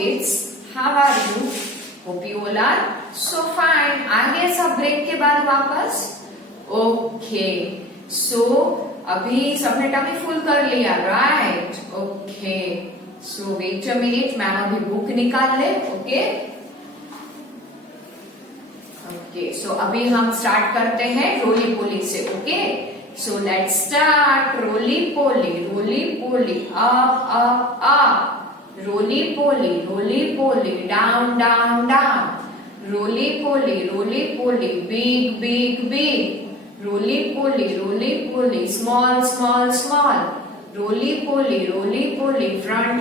kids, how are you? Hope you all are so fine. आ गए सब break के बाद वापस? ओके, सो अभी सबने टमी फुल कर लिया, right? Okay, so wait a minute, ma'am अभी बुक निकाल ले. ओके ओके, सो अभी हम स्टार्ट करते हैं रोली पोली से. Okay, so let's start. Roly poly, up up. Roly poly, down down down. Roly poly, big. Roly poly, small small. Roly poly, front.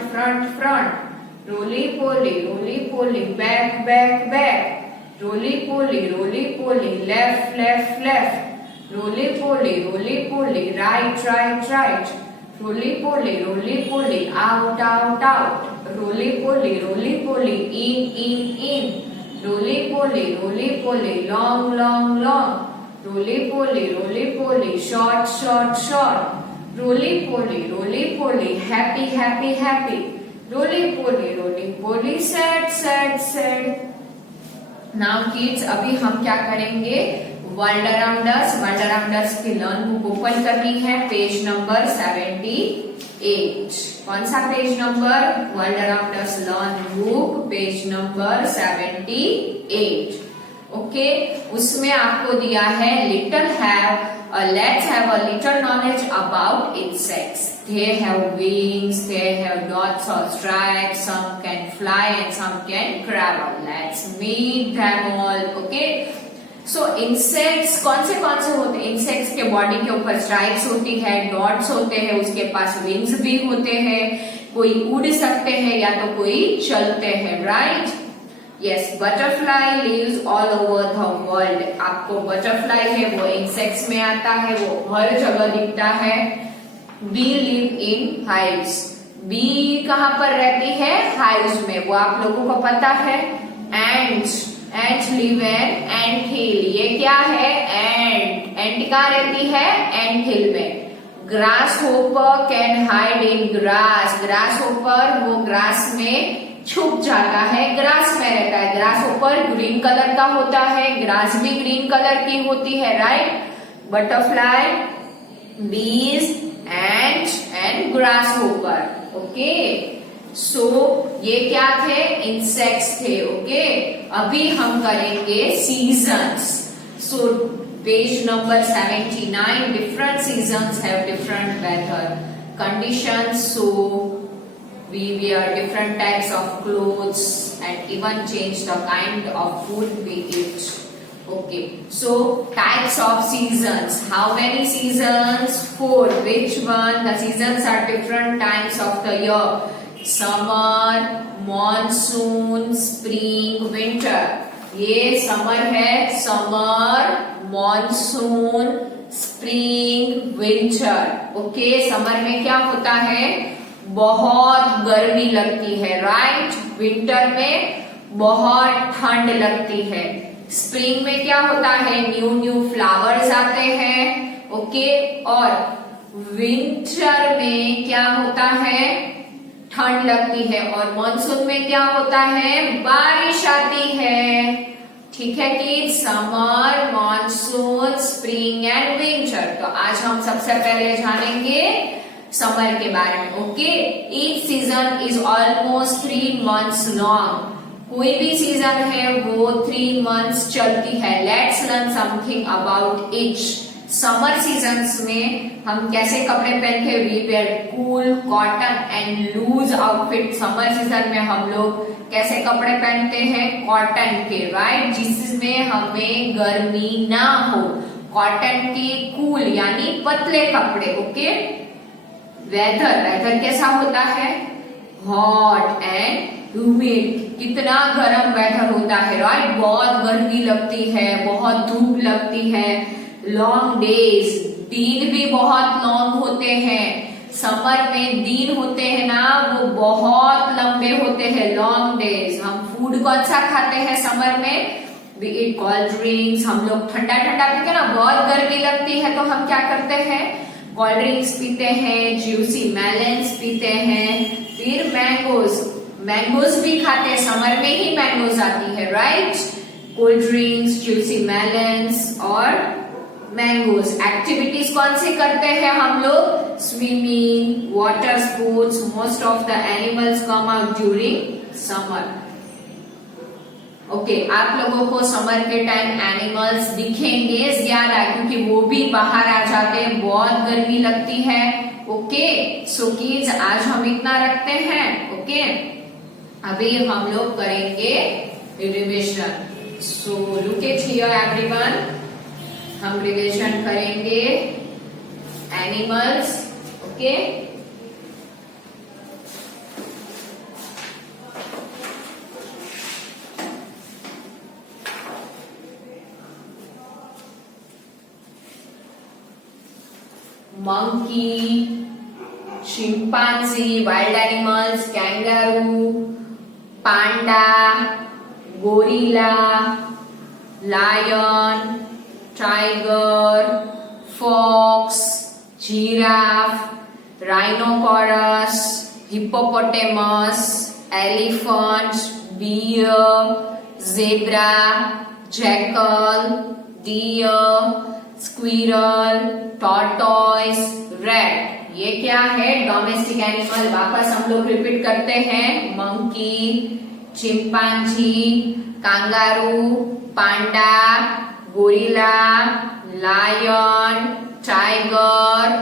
Roly poly, back. Roly poly, left. Roly poly, right. Roly poly, out. Roly poly, in. Roly poly, long. Roly poly, short. Roly poly, happy. Roly poly, sad. Now kids, अभी हम क्या करेंगे? World around us की learn book open करनी है. Page number 78. कौन सा page number? World around us learn book, page number 78. Okay, उसमें आपको दिया है let's have a little knowledge about insects. They have wings, they have dots or stripes, some can fly and some can travel. Let's meet them all. Okay, so insects कौन से होते हैं? Insects के body के ऊपर stripes होती है, dots होते हैं, उसके पास विंग्स भी होते हैं. कोई उड़ सकते हैं या तो कोई चलते हैं, right? Yes, butterfly lives all over the world. आपको बटरफ्लाई है वो इंसेक्ट्स में आता है, वो हर जगह दिखता है. Bee live in hives. Bee कहाँ पर रहती है? हाइव्स में, वो आप लोगों को पता है. एंट लिव इन एंट हिल. ये क्या है? एंट कहाँ रहती है? एंट हिल में. Grass hopper can hide in grass. Grass hopper वो ग्रास में छुप जाता है, ग्रास में रहता है. ग्रास होपर ग्रीन कलर का होता है, ग्रास भी ग्रीन कलर की होती है, right? Butterfly, bees, and grasshopper. Okay, so ये क्या थे? इंसेक्ट्स थे. ओके, अभी हम करेंगे seasons. So page number 79. Different seasons have different weather conditions. So we wear different types of clothes and even change the kind of food we eat. Okay, so types of seasons. How many seasons? 4. Which one? The seasons are different times of the year. Summer, monsoon, spring, winter. ये summer है. Summer, monsoon, spring, winter. Okay, summer में क्या होता है? बहुत गर्मी लगती है, राइट? विंटर में बहुत ठंड लगती है. स्प्रिंग में क्या होता है? न्यू फ्लावर्स आते हैं. ओके, और विंटर में क्या होता है? ठंड लगती है. और मॉनसून में क्या होता है? बारिश आती है. ठीक है कि summer, monsoon, spring and winter. तो आज हम सबसे पहले जानेंगे समर के बारे में. Okay, each season is almost 3 months long. कोई भी सीजन है वो 3 months चलती है. Let's learn something about each. Summer seasons में हम कैसे कपड़े पहनते हैं? We wear cool, cotton and loose outfit. Summer season में हम लोग कैसे कपड़े पहनते हैं? कॉटन के, राइट? जिसमें हमें गर्मी ना हो. कॉटन के कूल यानी पतले कपड़े. ओके, वेदर कैसा होता है? Hot and humid. कितना गर्म वेदर होता है, राइट? बहुत गर्मी लगती है, बहुत धूप लगती है. Long days. दिन भी बहुत लॉन्ग होते हैं. समर में दिन होते हैं ना, वो बहुत लंबे होते हैं, लॉन्ग डेज. हम फूड कौन सा खाते हैं समर में? We eat cold drinks. हम लोग ठंडा पीते हैं ना. बहुत गर्मी लगती है तो हम क्या करते हैं? कोल्ड ड्रिंक्स पीते हैं, जूसी मेलन्स पीते हैं, फिर मैंगोज मैंगोज भी खाते हैं, समर में ही मैंगोज आती है, right. Cold drinks, juicy melons और मैंगोज। एक्टिविटीज कौन से करते हैं हम लोग? Swimming, water sports. Most of the animals come out during summer. Okay, आप लोगों को समर के टाइम एनिमल्स दिखेंगे ज्यादा, क्योंकि वो भी बाहर आ जाते हैं, बहुत गर्मी लगती है। ओके, सो किड्स आज हम इतना रखते हैं। ओके, अभी हम लोग करेंगे revision. So look at here everyone, हम रिविजन करेंगे animals. Okay, monkey, chimpanzee, wild animals, kangaroo, panda, gorilla, lion, tiger, fox, giraffe, rhinoceros, hippopotamus, elephant, bear, zebra, jackal, deer, squirrel, tortoise, rat. ये क्या है? Domestic animal. वापस हम लोग repeat करते हैं। Monkey, chimpanzee, kangaroo, panda, gorilla, lion, tiger,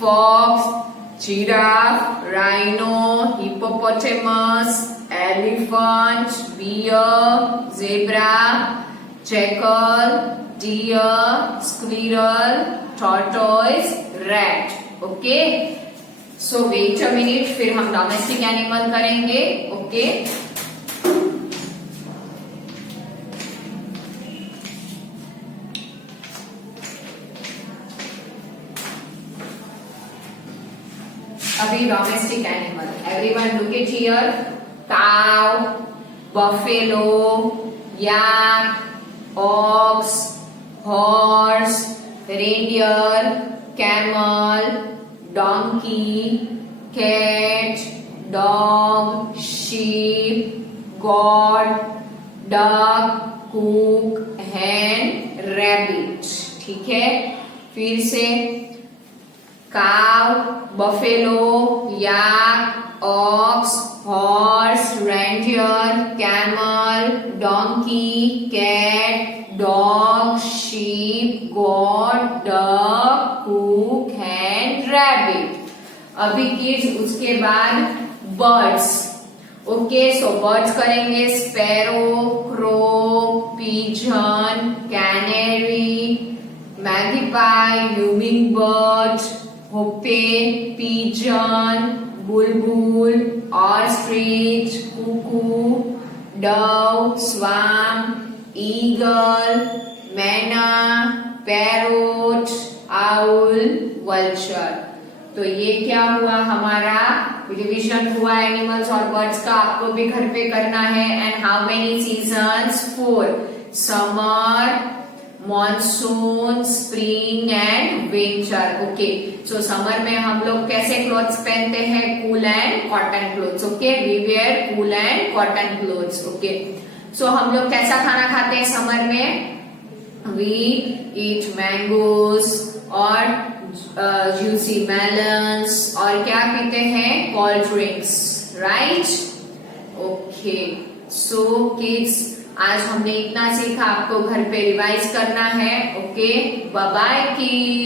fox, giraffe, rhino, hippopotamus, elephant, bear, zebra, jackal, deer, squirrel, tortoise, rat. Okay? So wait a minute, फिर हम डोमेस्टिक एनिमल करेंगे। ओके, अभी domestic animal. Everyone look at here. Cow, buffalo, yak, ox, horse, reindeer, camel, donkey, cat, dog, sheep, goat, duck, cook, hen, rabbit। ठीक है, फिर से cow, buffalo, याक, ox, horse, reindeer, camel, donkey, cat, dog, sheep, goat, duck, cook, hen, rabbit। अभी kids उसके बाद birds. Okay, so birds करेंगे। Sparrow, crow, pigeon, canary, magpie, hummingbird, hoopoe, pigeon, bulbul, ostrich, cuckoo, dove, swan, eagle, myna, parrot, owl, vulture. तो ये क्या हुआ? हमारा revision हुआ एनिमल्स और बर्ड्स का। आपको भी घर पे करना है। And how many seasons? 4। Summer, monsoon, spring and winter. Okay, so summer में हम लोग कैसे क्लोथ्स पहनते हैं? Cool and cotton clothes. Okay, we wear cool and cotton clothes. Okay, so हम लोग कैसा खाना खाते हैं समर में? वी ईट मैंगोज और जूसी मेलन्स, और क्या पीते हैं? Cold drinks, right. Okay, so kids आज हमने इतना सीखा, आपको घर पे रिवाइज करना है। Okay, bye bye kids.